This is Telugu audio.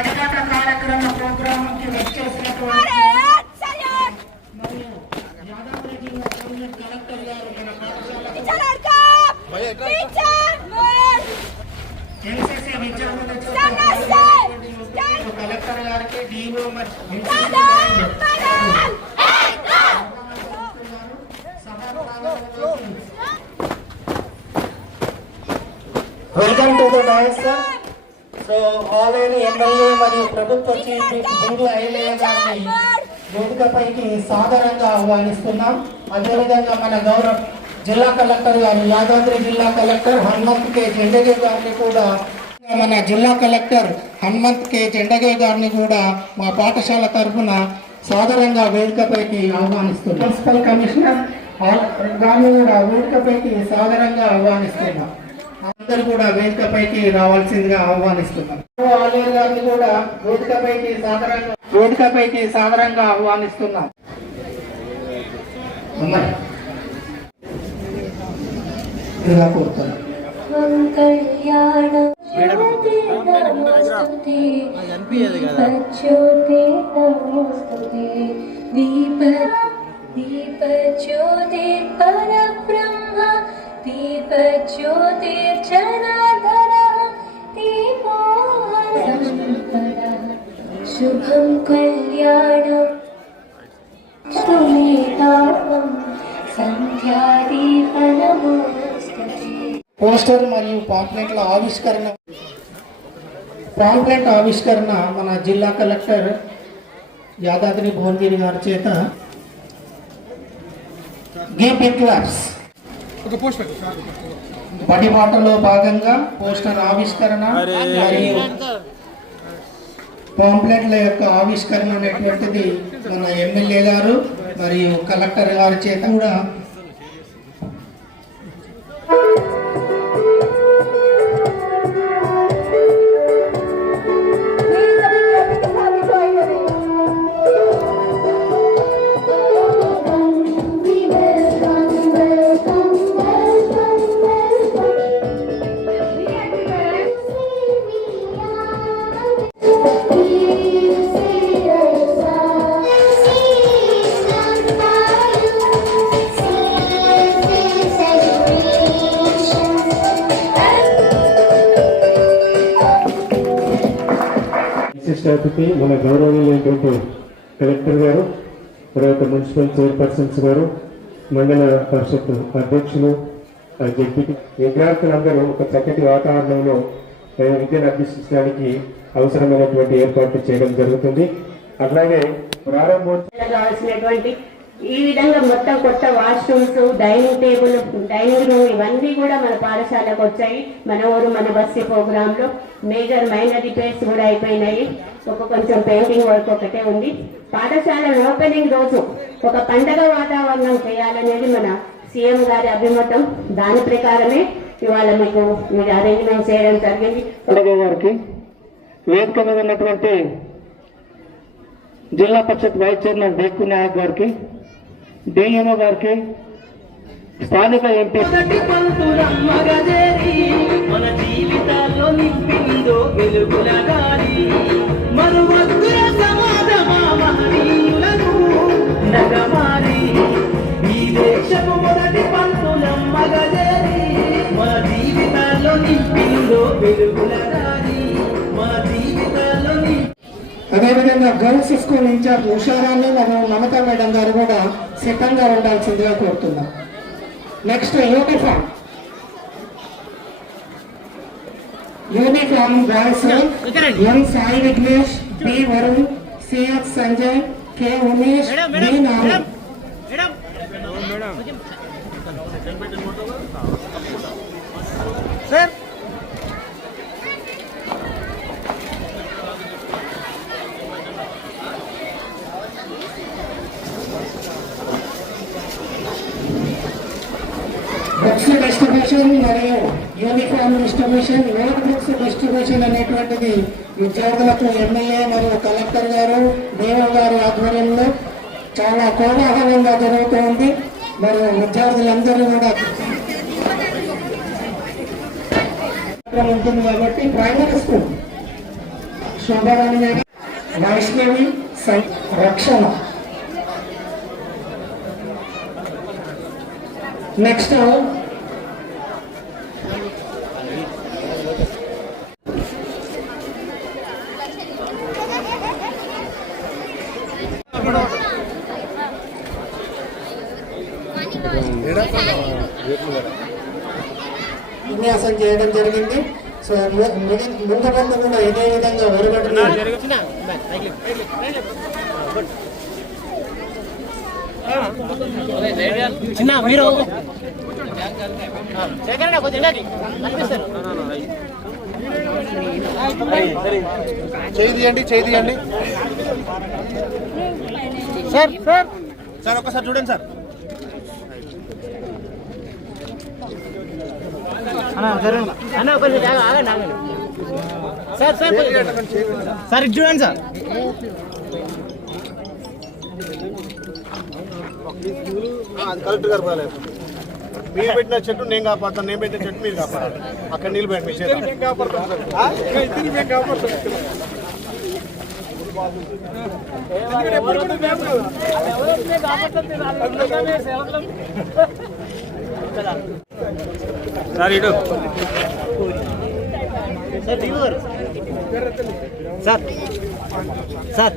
రజగట కార్యక్రమ ప్రోగ్రాం కి వచ్చేసినటువంటి మరియు యాదాద్రి జిల్లా కలెక్టర్ గారు మన ఎన్సీసీ విద్యార్థుల కలెక్టర్ గారికి డిఓ మరియు Welcome to the dais, sir. So ఆలయని MLA మరియు ప్రభుత్వ చీఫ్ బుండ్ల ఐలయ్య గారిని వేదికపైకి సాదరంగా ఆహ్వానిస్తున్నాం. అదేవిధంగా మన గౌరవ జిల్లా కలెక్టర్ గారు యాదాద్రి జిల్లా కలెక్టర్ హనుమంత్ కే. జెండగే గారిని కూడా మన జిల్లా కలెక్టర్ హనుమంత్ కే. జెండగే గారిని కూడా మా పాఠశాల తరఫున సాదరంగా వేదికపైకి ఆహ్వానిస్తున్నాం. మున్సిపల్ కమిషనర్ గారిని కూడా వేదికపైకి సాదరంగా ఆహ్వానిస్తున్నాం. అందరూ కూడా వేదికపైకి రావాల్సిందిగా ఆహ్వానిస్తున్నాం. ఆలయ గారిని కూడా వేదికపైకి సాదరంగా వేదికపైకి సాదరంగా ఆహ్వానిస్తున్నాం. అమ్మాయి. ఇలా కోరుతున్నాం. కళ్యాణం జ్యోతి నమోస్తుతే. దీప దీప జ్యోతి పరబ్రహ్మ దీప జ్యోతి శుభం కళ్యాణం సుమేతాత్మం సంధ్యాదీపనమోస్తుతే పోస్టర్ మరియు పాంప్లెట్ల ఆవిష్కరణ. పాంప్లెట్ ఆవిష్కరణ మన జిల్లా కలెక్టర్ యాదాద్రి భువనగిరి గారి చేత. Give claps. బడి బాటలో భాగంగా పోస్టర్ ఆవిష్కరణ మరియు పాంప్లెట్ల యొక్క ఆవిష్కరణ అనేటువంటిది మన ఎమ్మెల్యే గారు మరియు కలెక్టర్ గారి చేత కూడా విశిష్ట మన గౌరవనీయులైనటువంటి కలెక్టర్ గారు తర్వాత మున్సిపల్ చైర్పర్సన్స్ గారు మండల పరిషత్ అధ్యక్షులు ఆ విద్యార్థులందరూ ఒక చక్కటి వాతావరణంలో విద్యను అభ్యసించడానికి అవసరమైనటువంటి ఏర్పాట్లు చేయడం జరుగుతుంది. అట్లాగే ప్రారంభోత్సవం ఈ విధంగా మొత్తం కొత్త washrooms dining table dining room ఇవన్నీ కూడా మన పాఠశాలకు వచ్చాయి. మన ఊరు మన బస్సు ప్రోగ్రామ్లో మేజర్ మైనర్ రిపేర్స్ కూడా అయిపోయినాయి. ఒక కొంచెం పెయింటింగ్ వర్క్ ఒకటే ఉంది. పాఠశాల ఓపెనింగ్ రోజు ఒక పండగ వాతావరణం చేయాలనేది మన సీఎం గారి అభిమతం. దాని ప్రకారమే ఇవాళ మీకు మీరు అరేంజ్మెంట్ చేయడం జరిగింది. పండగ గారికి వేదిక మీద ఉన్నటువంటి జిల్లా పరిషత్ వైస్ చైర్మన్ బేకు నాయక్ గారికి డిఎంఓ గారికి స్థానిక ఎంపీ మన జీవితాల్లో నింపిందో వెలుగుల గాలి మరువద్దుల సమాజమా మహనీయులను నగమాలి ఈ దేశపు మొదటి పంతులమ్మ గజేరి మన జీవితాల్లో నింపిందో వెలుగుల గాలి మన జీవితాల్లో నింపి అదేవిధంగా గర్ల్స్ స్కూల్ ఇన్ఛార్జ్ ఉషారాణి మరియు మమతా మేడం గారు కూడా సిద్ధంగా ఉండాల్సిందిగా కోరుతున్నాం. next uniform uniform boys M Sai Vignesh P Varun CS Sanjay K Umesh B Nani books distribution మరియు uniform distribution notebooks distribution అనేటువంటిది విద్యార్థులకు ఎమ్మెల్యే మరియు కలెక్టర్ గారు దేవ గారి ఆధ్వర్యంలో చాలా కోలాహలంగా జరుగుతోంది మరియు విద్యార్థులందరూ కూడా ఉంటుంది కాబట్టి ప్రైమరీ స్కూల్ శుభరాణి గారి వైష్ణవి రక్షణ. నెక్స్ట్ విన్యాసం చేయడం జరిగింది. సో ముందు ముందు కూడా ఇదే విధంగా చిన్న మీరు చేయి తీయండి చేయి తీయండి. Sir sir. సార్ ఒక్కసారి చూడండి సార్. అన్న కొంచెం జాగా ఆగండి ఆగండి. సార్ సార్ సార్ చూడండి సార్. అది కలెక్టర్ గారు బాగాలేదు మీరు పెట్టిన చెట్టు నేను కాపాడుతాను నేను పెట్టిన చెట్టు మీరు కాపాడాలి. అక్కడ నీళ్ళు పెట్టి సార్ ఇడు సార్ సార్ సార్.